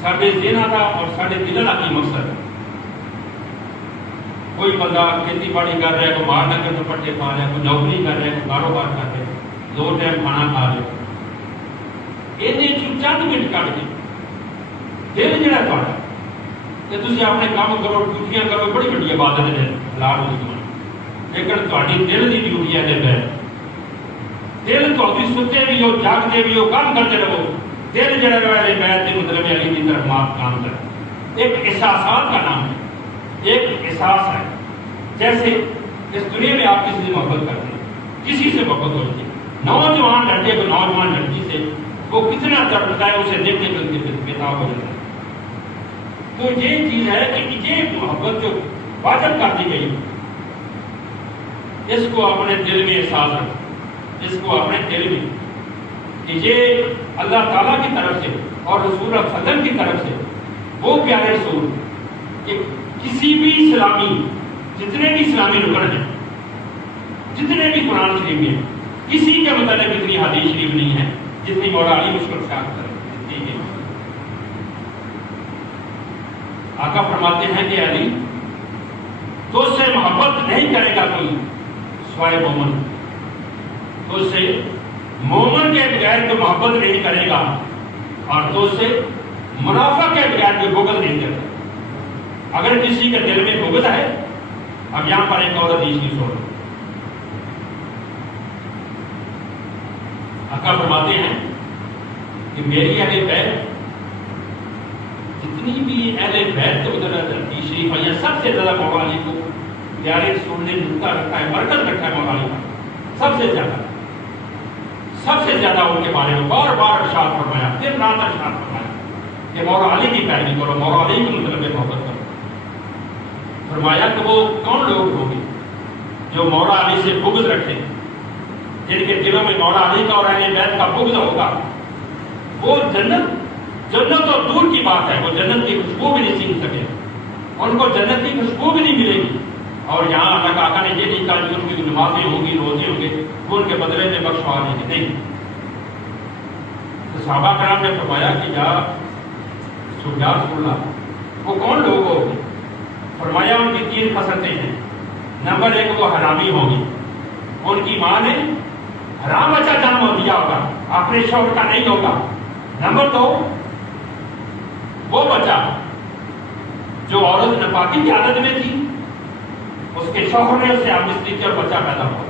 سارے ذہن کا اور سارے دل کا کی مقصد ہے کوئی بندہ کھیتی باڑی کر رہا ہے کوئی مار ڈنگر دوپٹے پا رہا ہے کوئی نوکری کر رہا ہے کوئی کاروبار کر رہا ہے 2 ٹائم کھانا کھا رہے یہ چند منٹ کٹ کے دل جڑا تھوڑا کہ تھی اپنے کام کرو ڈیوٹیاں کرو بڑی بڑی عبادت ہے لا روز لیکن تاری دل کی ڈیوٹی ہے دل تھی ستے بھی ہو جاگتے بھی ہو کام کرتے رہو دل جڑا رہے بیت کے مطلب علی کی طرف کام کرے ایک احساسات کا نام ہے ایک احساس ہے جیسے اس دنیا میں آپ کسی سے محبت کرتے ہیں کسی سے محبت ہوتی ہے نوجوان لڑکے کو نوجوان لڑکی سے وہ کتنا تڑپتا ہے اسے دیکھنے کے بےتاب ہو جاتا ہے تو یہ چیز ہے کہ یہ محبت جو واجب کر دی گئی اس کو اپنے دل میں احساس رکھو اس کو اپنے دل میں کہ یہ اللہ تعالیٰ کی طرف سے اور رسول اللہ صلی اللہ علیہ وسلم کی طرف سے وہ پیارے رسول کہ کسی بھی اسلامی جتنے بھی اسلامی رکن ہیں جتنے بھی قرآن شریف میں کسی کے متعلق اتنی حدیث شریف نہیں ہے جتنی مولا علی مشکل شاخ کرتے ہیں آقا فرماتے ہیں کہ علی تو اس سے محبت نہیں کرے گا کوئی سوائے مومن تو اس سے مومن کے بغیر تو محبت نہیں کرے گا اور تو اس سے منافع کے بغیر کوئی بغض نہیں کرے گا اگر کسی کے دل میں بغض ہے اب یہاں پر ایک اور حدیث کی سن آقا فرماتے ہیں کہ میری اہل بیت جتنی بھی اہل بیت کے ادھر حدیث شریف ہے سب سے زیادہ مولا علی کو پیارے رسول نے نقطہ رکھا ہے مرکز رکھا ہے مولا علی کا سب سے زیادہ ان کے بارے میں بار بار ارشاد فرمایا پھر رات ارشاد فرمایا کہ مولا علی کی پیروی کرو مولا علی کی مطلب محبت کرو فرمایا کہ وہ کون لوگ ہوں گے جو مولا علی سے بغض رکھتے ہیں جن کے دلوں میں مولا علی کا اور اہل بیت کا بغض ہوگا وہ جنت تو دور کی بات ہے وہ جنت کی خوشبو بھی نہیں سینکھ سکے ان کو جنت کی خوشبو بھی نہیں ملے گی اور یہاں اللہ کا آقا نے یہ لکھا کہ ان کی نمازیں ہوں گی روزے ہوں گے وہ ان کے بدلے میں بخشوا دیں گے نہیں تو صحابہ کرام نے فرمایا کہ یا رسول اللہ وہ کون لوگ ہوں گے فرمایا ان کی 3 خصلتیں ہیں نمبر 1 وہ حرامی ہوگی ان کی ماں نے حرام بچہ جنم دیا ہوگا اپنے شوہر کا نہیں ہوگا نمبر 2 وہ بچہ جو عورت ناپاکی کی عادت میں تھی اس کے شوہر نے اسے آمستری کی اور بچہ پیدا ہوا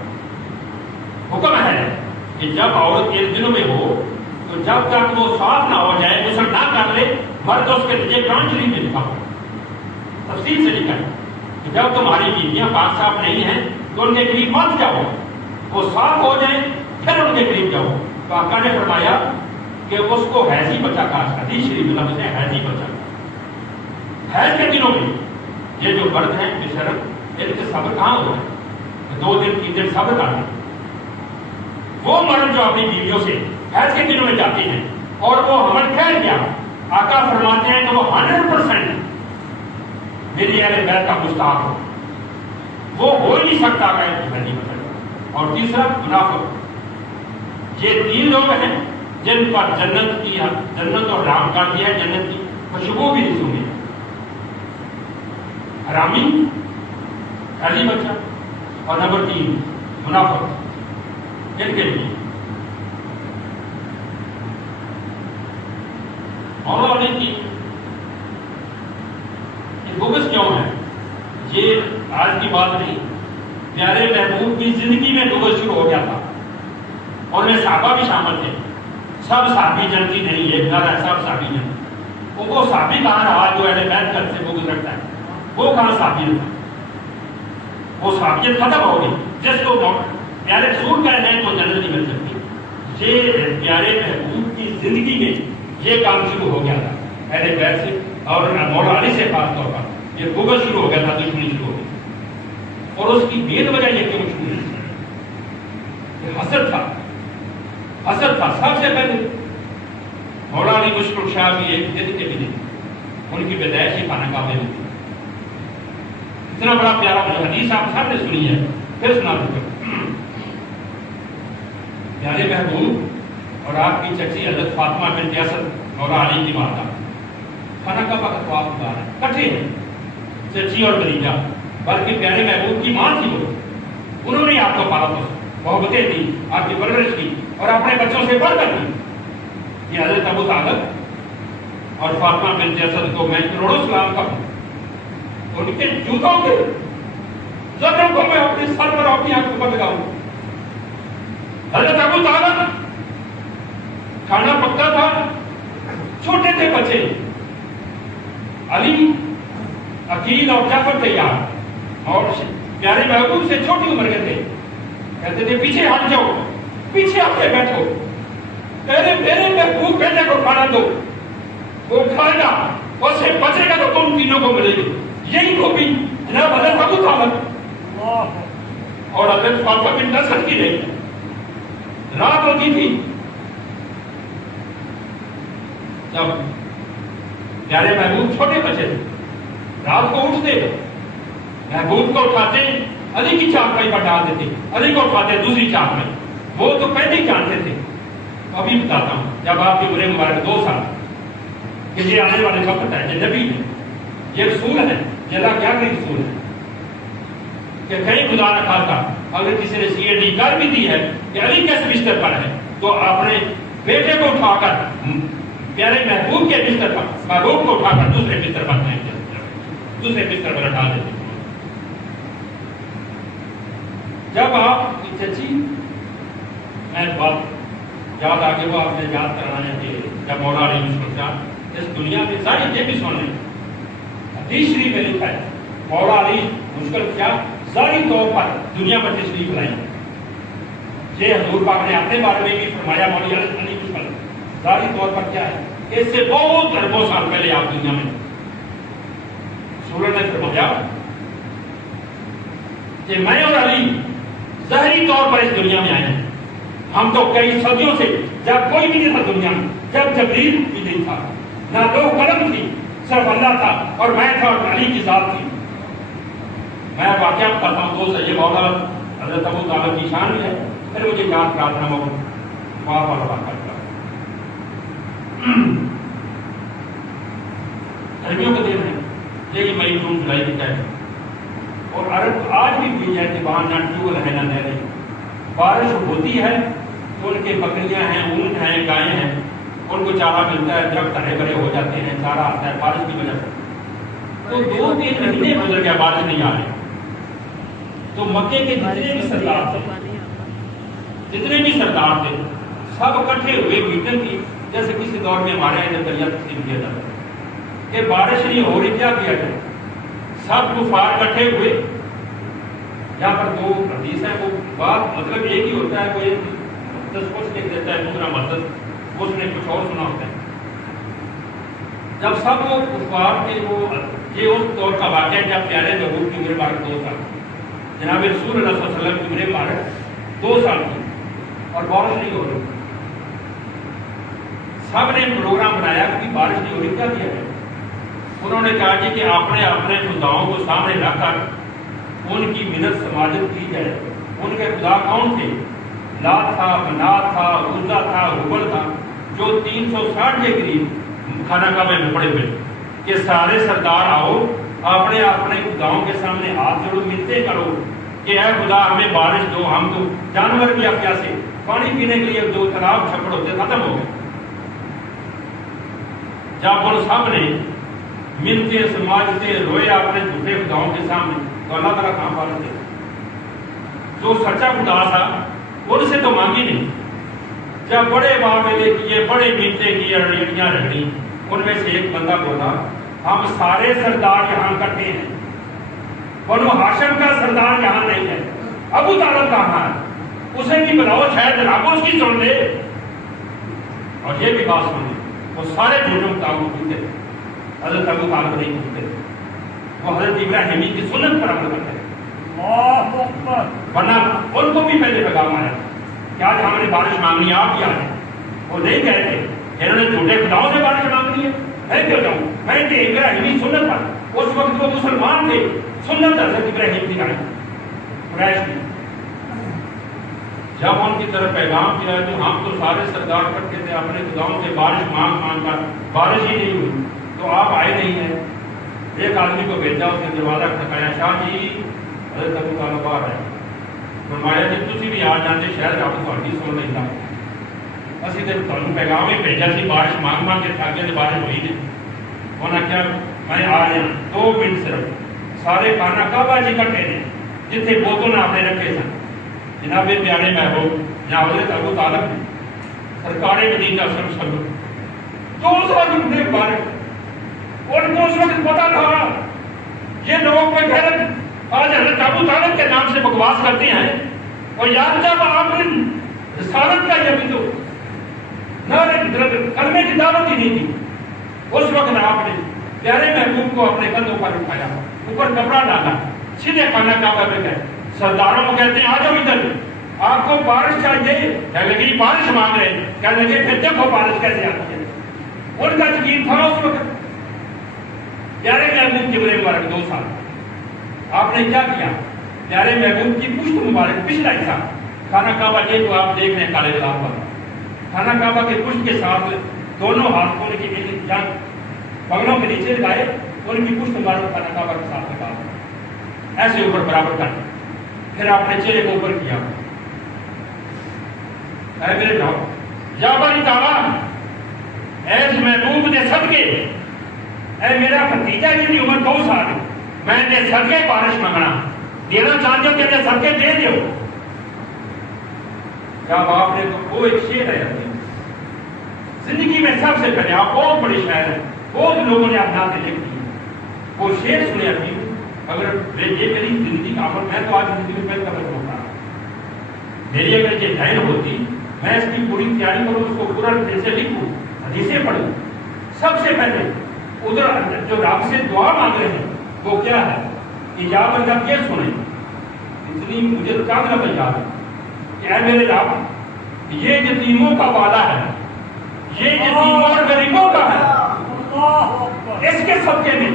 حکم ہے کہ جب عورت 1 دن میں ہو تو جب تک وہ صاف نہ ہو جائے غسل نہ کر لے مرد اس کے لیے قرآن شریف میں لکھا ہوا تفصیل سے لکھا ہے کہ جب تمہاری بیویاں پاک صاف نہیں ہیں تو ان کے قریب مت جاؤ، وہ صاف ہو جائیں پھر ان کے قریب جاؤ۔ تو آقا نے فرمایا کہ اس کو حیضی بچہ کہا، حدیث شریف میں لفظ ہے حیضی بچہ۔ حیض کے دنوں میں یہ جو مرد ہیں بے شرم، ان کے صبر کہاں ہو رہا ہے؟ 2 دن 3 دن صبر کر لیں۔ وہ مرد جو اپنی بیویوں سے حیض کے دنوں میں جاتے ہیں اور وہ حمل ٹھہر گیا، آقا فرماتے ہیں کہ وہ 100% میری اہل بیت کا مستحق ہو، وہ ہو ہی نہیں سکتا کہ نہیں بچا۔ اور تیسرا منافق، یہ 3 لوگ ہیں جن پر جنت اور حرام کر دیا ہے، جنت کی خوشبو بھی نہیں سنی۔ حرامی، حیضی بچہ، اور نمبر 3 منافق، ان کے لیے اور علیہ کی بغض کیوں ہے؟ یہ آج کی بات نہیں، پیارے محبوب کی زندگی میں بغض شروع ہو گیا تھا، اور میں صحابہ بھی شامل تھے۔ سب صحابی جنتی نہیں، ایک نہ سب صحابی جنتی۔ وہ صحابی کہاں رہا جو اہل بیت کر سے بغض رکھتا ہے؟ وہ کہاں صحابی رہا؟ وہ صحابیت ختم ہو گئی۔ جس کو پیارے رسول کہہ رہے ہیں تو جنت نہیں مل سکتی۔ یہ پیارے محبوب کی زندگی میں یہ کام شروع ہو گیا تھا اہل بیت سے، اور مولا علی سے خاص طور پر یہ بغض شروع ہو گیا تھا، دشمنی شروع ہو گئی۔ اور اس کی بے وجہ یہ کیوں شروع ہوئی؟ یہ حسد تھا، حسد تھا سب سے پہلے۔ مولا علی مشکل شاہ بھی ایک جد کے بھی نہیں، ان کی پیدائش ہی خانہ کعبے میں تھی۔ اتنا بڑا پیارا مجھے حدیث آپ سب نے سنی ہے، پھر سنا دوں گا۔ پیارے محبوب اور آپ کی چچی حضرت فاطمہ بنت اسد مولا علی کی ماتا خانہ کعبہ کا طواف کر رہے ہیں، کٹھے ہیں چچی اور بھتیجا، بلکہ پیارے محبوب کی ماں تھی وہ، انہوں نے آپ کو پالا محبتیں دی، آپ کی پرورش کی، اور اپنے بچوں سے بڑھ کر دی۔ یہ حضرت ابو طالب اور فاطمہ بنت اسد کو میں کروڑوں سلام کروں، ان کے جوتوں کے زدوں کو میں اپنے سر پر اپنی آنکھوں پر لگاؤں۔ حضرت ابو طالب کھانا پکتا تھا، چھوٹے تھے بچے، علی، عقیل اور جعفر تیار، اور پیارے محبوب سے چھوٹی عمر کے تھے، کہتے تھے پیچھے ہٹ جاؤ، پیچھے آ کے بیٹھو، میرے محبوب بیٹے کو کھانا دو، وہ کھائے گا، اس سے بچے گا تو تم تینوں کو ملے گی۔ یہی کو بھی جناب حضرت ابو طالب اور حضرت فاطمہ بنت اسد کی رہی۔ رات ہوتی تھی جب پیارے محبوب چھوٹے بچے تھے، رات کو اٹھتے محبوب کو اٹھاتے علی کی چارپائی پر ڈال دیتے، علی کو اٹھاتے دوسری چارپائی، وہ تو پہلے ہی جانتے تھے۔ ابھی بتاتا ہوں، جب آپ کی عمر مبارک 2 سال کہ یہ آنے والے وقت ہے، یہ نبی ہے، یہ رسول ہے، یہ اللہ کیا کہ رسول ہے کہ کہیں خدا نہ خاصا اگر کسی نے CAD کر بھی دی ہے کہ علی کس بستر پر ہے تو اپنے بیٹے کو اٹھا کر پیارے محبوب کے بستر پر، محبوب کو اٹھا کر دوسرے بستر پر دوسرے بستر پر ہٹا دیتے۔ جب آپ کی چچی، میں بات یاد آگے وہ آپ نے یاد کرانا ہے کہ جب مولا علی مشکل شاہ اس دنیا میں ظاہر یہ بھی سن لیں، حدیث شریف میں لکھا ہے مولا علی مشکل شاہ ظاہری طور پر دنیا پر تشریف لائی۔ یہ حضور پاک نے اپنے بارے میں بھی فرمایا، مولا علی مشکل ظاہری طور پر کیا ہے، اس سے بہت اربوں سال پہلے آپ دنیا میں سورج نے فرمایا کہ میں اور علی ظاہری طور پر اس دنیا میں آئے ہیں، ہم تو کئی صدیوں سے جب کوئی بھی نہیں تھا دنیا میں، جب جبریل بھی نہیں تھا، نہ دو قلم تھی، صرف اللہ تھا اور میں تھا اور علی کی ذات تھی۔ میں واقعہ بتاتا ہوں دوست، یہ مولا حضرت ابو طالب کی شان بھی ہے، پھر مجھے یاد کرنا وہاں والا واقعہ کرتا گرمیوں کے دن ہے، یہ مئی جون جولائی کی ٹائم، اور عرب آج بھی بھی ہے کہ وہاں نہ ٹیوبل ہے نہ نہریں، بارش ہوتی ہے تو ان کے بکریاں ہیں، اونٹ ہیں، گائیں ہیں، ان کو چارہ ملتا ہے، درخت ہرے بھرے ہو جاتے ہیں، چارہ آتا ہے بارش کی وجہ سے۔ تو 2-3 مہینے گزر گیا بارش نہیں آ رہی، تو مکے کے جتنے بھی سردار تھے سب اکٹھے ہوئے میٹنگ کی، جیسے کسی دور میں ہمارے یہاں دریا تقسیم کیا جاتا ہے، کہ بارش نہیں ہو رہی، کیا کیا جائے؟ سب کفار اکٹھے ہوئے. یہاں پر دو حدیث ہیں، وہ بات مطلب ایک ہی ہوتا ہے، کوئی مقدس لکھ دیتا ہے، دوسرا مقدس اس نے کچھ اور سنا ہوتا ہے. جب سب وہ کفار کے وہ یہ اس دور کا واقعہ ہے جب پیارے محبوب کی عمر مبارک 2 سال، جناب رسول اللہ صلی اللہ علیہ وسلم کی عمر مبارک 2 سال کی اور بارش نہیں ہو رہی. سب نے پروگرام بنایا کہ بارش نہیں ہو رہی، کیا کیا جائے؟ انہوں نے کہا جی کہ اپنے اپنے خداؤں کو سامنے رکھ کر ان کی منت سماجت کی جائے. ان کے خدا کون تھے؟ لات تھا، منات تھا، عزا تھا، حبل تھا، جو 360 کے قریب خانہ کعبہ میں پڑے ہوئے کہ سارے سردار آؤ، اپنے اپنے خداؤں کے سامنے ہاتھ جوڑو، منتیں کرو کہ اے خدا ہمیں بارش دو، ہم تو جانور بھی پیاسے، پانی پینے کے لیے جو تالاب چھپڑ ہوتے ختم ہو گئے. جب ان سب نے منتیں سماجتے روئے اپنے جھوٹے خداؤں کے سامنے، تو اللہ تعالیٰ کہاں بارش دے؟ جو سچا خدا تھا ان سے تو مانگی نہیں. جب بڑے معاملے کیے، بڑے منتیں کی، اڑیاں رگڑی، ان میں سے ایک بندہ بولا ہم سارے سردار یہاں کرتے ہیں، بنو ہاشم کا سردار یہاں نہیں ہے، ابو طالب کہاں ہے؟ اسے بھی بلاؤ، شاید جناب اس کی سن لے. اور یہ بھی بات سنی، وہ سارے جھوٹوں کتابوں پوچھتے تھے، حضرت ابو طالب نہیں پوچھتے، وہ حضرت ابراہیمی کی سنت پر عمل کرتے تھے. ورنہ ان کو بھی پہلے پیغام آیا کہ آج ہم نے بارش مانگنی ہے، آپ کیا ہے؟ وہ نہیں کہتے انہوں نے جھوٹے خداؤں سے بارش مانگنی ہے، میں کیوں جاؤں؟ میں کہ ابراہیمی سنت پر، اس وقت وہ مسلمان تھے، سنت حضرت ابراہیم کی آئی قریش کی. جب ان کی طرف پیغام کیا جو ہم تو سارے سردار کرتے تھے اپنے خداؤں سے بارش مانگ مانگ کر، بارش ہی نہیں ہوئی، تو آپ آئے نہیں ہیں. ایک آدمی کو بھیجا، اس نے دروازہ کھٹکایا، شاہ جی حضرت ابو طالب باہر آئے. فرمایا جب تسی بھی آ جاتے شاید آپ تھوڑی سن نہیں تھا، اسی تے تھانوں پیغام ہی بھیجا سی، بارش مانگ مانگ کے تھک گئے تے بارش ہوئی نہیں. انہاں کیا میں آ رہا 2 منٹ صرف، سارے خانہ کعبہ جی کٹے نے جتنے بوتل آپ نے رکھے سن. جناب پیارے محبوب جناب حضرت ابو طالب نے سرکار مدینہ صلی اللہ علیہ وسلم 2 سال کی بارش، ان کو اس وقت پتا تھا یہ لوگ کوئی غیرت آج حضرت ابو طالب کے نام سے بکواس کرتے ہیں، اور یاد جب آپ نے رسالت کا یہ بھی تو کلمے کی دعوت ہی نہیں تھی، اس وقت آپ نے پیارے محبوب کو اپنے کندھوں پر اٹھایا، اوپر کپڑا ڈالا، سیدھے خانہ کعبہ پہ گئے. سرداروں کو کہتے ہیں آ جاؤ ادھر، آپ کو بارش چاہیے، کہنے لگے بارش مانگ رہے، کہنے لگے پھر دیکھو بارش کیسے آتی ہے. ان کا یقین تھا اس وقت. پیارے محبوب کی عمر مبارک 2 سال، آپ نے کیا کیا؟ پیارے محبوب کی پشت مبارک پچھلا حصہ خانہ کعبہ یہ جو آپ دیکھ رہے ہیں کالے گلاب پر، خانہ کعبہ کے پشت کے ساتھ دونوں ہاتھوں نے کی جنگ پگڑوں کے نیچے لگائے، ان کی پشت مبارک خانہ کعبہ کے ساتھ لگا ایسے اوپر برابر کر، پھر آپ نے چہرے کو اوپر کیا. اے میرے بھاؤ، یا باری تعالیٰ ایس محبوب نے صدقے، اے میرا بھتیجا جن کی عمر 2 سال، میں نے صدقے بارش مانگنا، دینا چاہتے ہو کہ صدقے دے دیو. جب آپ نے تو وہ ایک شعر ہے زندگی میں سب سے پہلے، آپ بہت بڑی شاعر ہے، بہت لوگوں نے اپنا سے لکھ دی، وہ شعر سنے ابھی. اگر یہ میری زندگی کا عمل، میں تو آج زندگی میں پہلے قبل ہوتا میری اگر یہ ذہن ہوتی، میں اس کی پوری تیاری کروں، اس کو پورا جیسے لکھوں، حدیثیں پڑھوں. سب سے پہلے ادھر جو رب سے دعا مانگ رہے ہیں وہ کیا ہے؟ اجابت جب یہ سنیں، اتنی مجھے چاند لفظ یاد ہے کہ اے میرے رب یہ یتیموں کا وعدہ ہے، یہ یتیموں اور غریبوں کا ہے، اس کے صدقے میں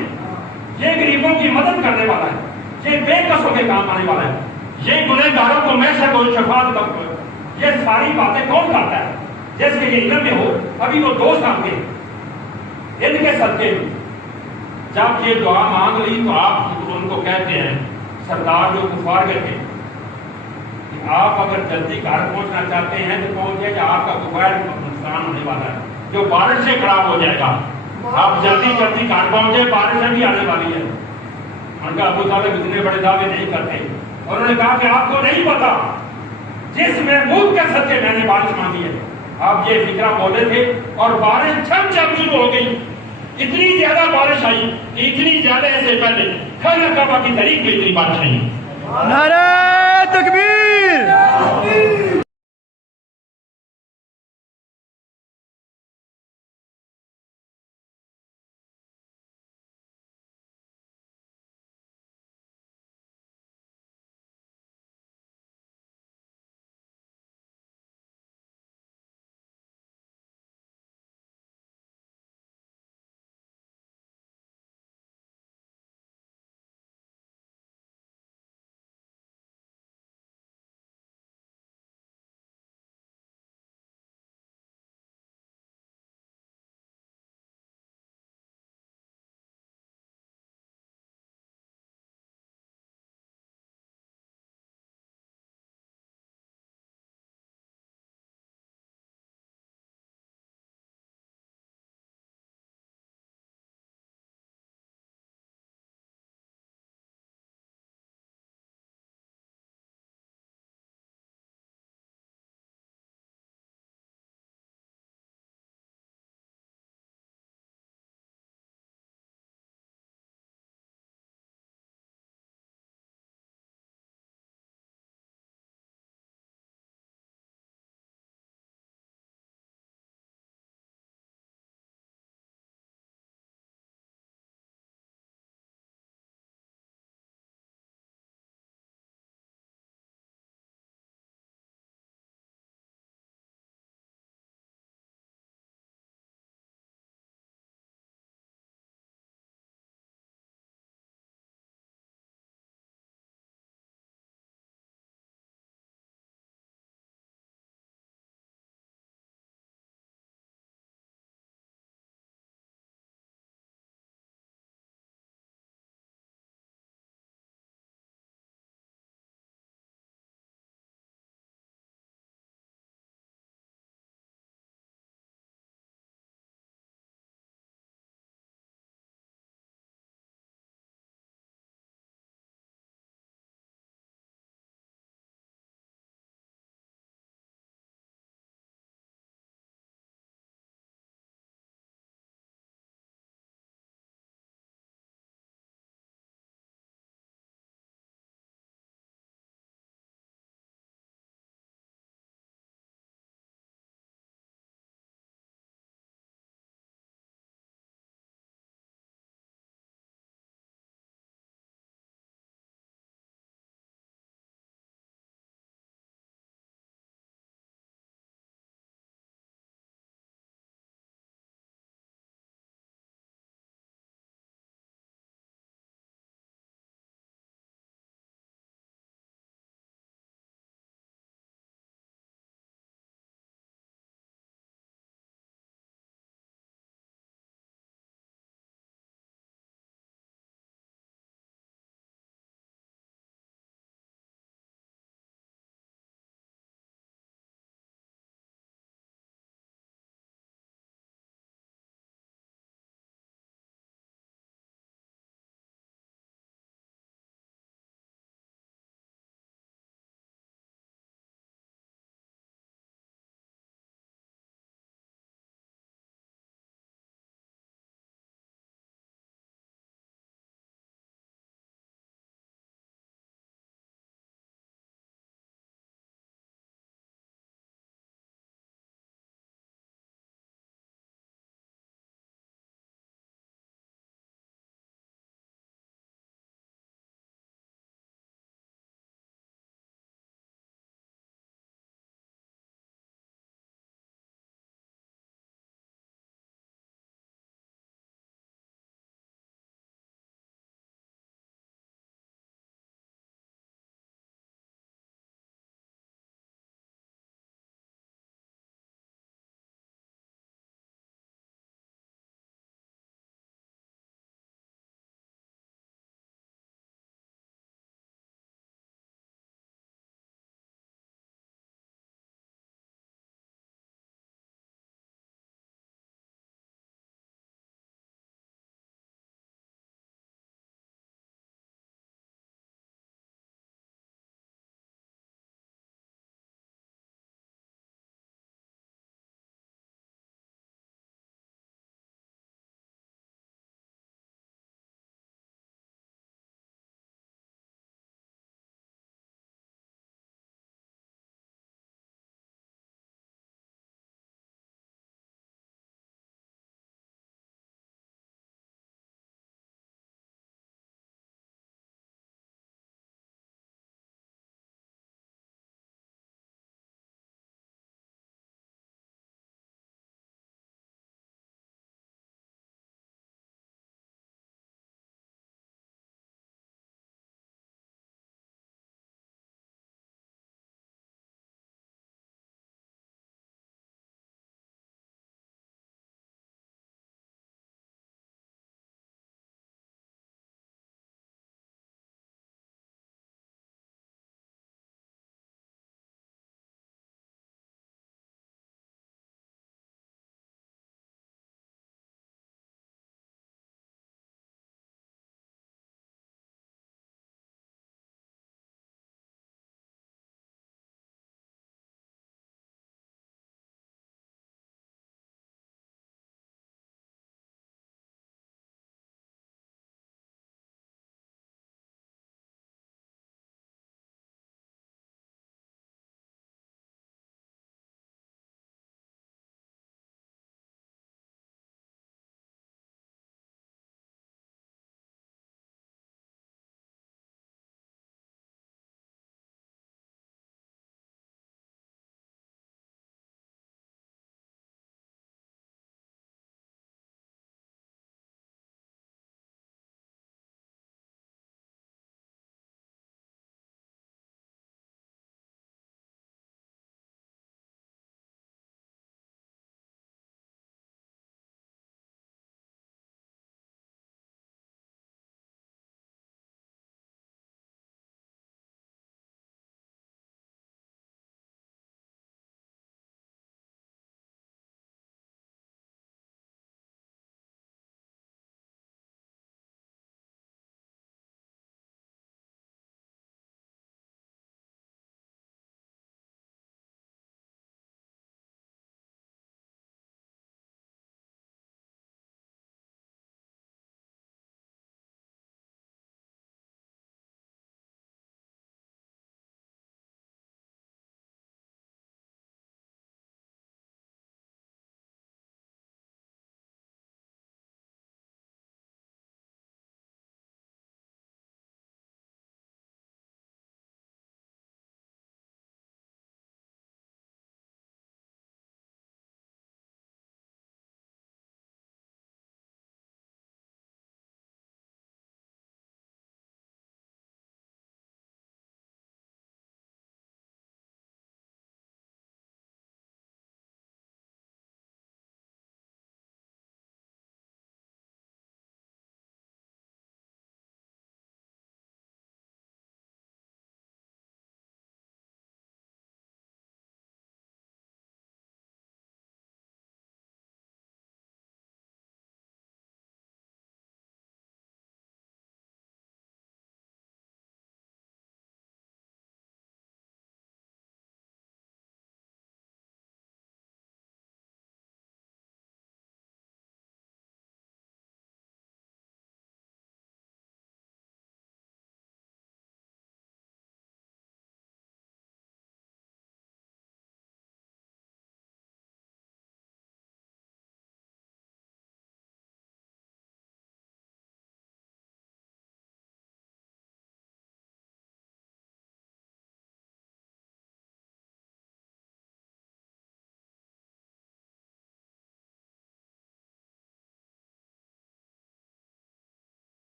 یہ غریبوں کی مدد کرنے والا ہے، یہ بے کسوں کے کام آنے والا ہے، یہ گنہگاروں کو محشر و شفاعت تک، یہ ساری باتیں کون کرتا ہے؟ جس کے یہ علم میں ہو. ابھی وہ 2 سال کے، ان کے صدقے میں جب یہ دعا مانگ لی تو آپ ان کو کہتے ہیں سردار جو کفار گئے تھے کہ آپ اگر جلدی گھر پہنچنا چاہتے ہیں تو پہنچ جائے، کہ آپ کا کفار نقصان ہونے والا ہے جو بارش سے خراب ہو جائے گا. آپ جلدی جلدی گھر پہنچے، بارش بھی آنے والی ہے. ان کا ابو طالب اتنے بڑے دعوے نہیں کرتے، اور انہوں نے کہا کہ آپ کو نہیں پتا جس محبوب کے صدقے میں نے بارش مانگی ہے. آپ یہ فکرہ بولے تھے اور بارش چھم چھم شروع ہو گئی. اتنی زیادہ بارش آئی کہ اتنی زیادہ ایسے پہلے خانہ کعبہ کی تاریخ میں اتنی بارش نہیں. نعرہ تکبیر.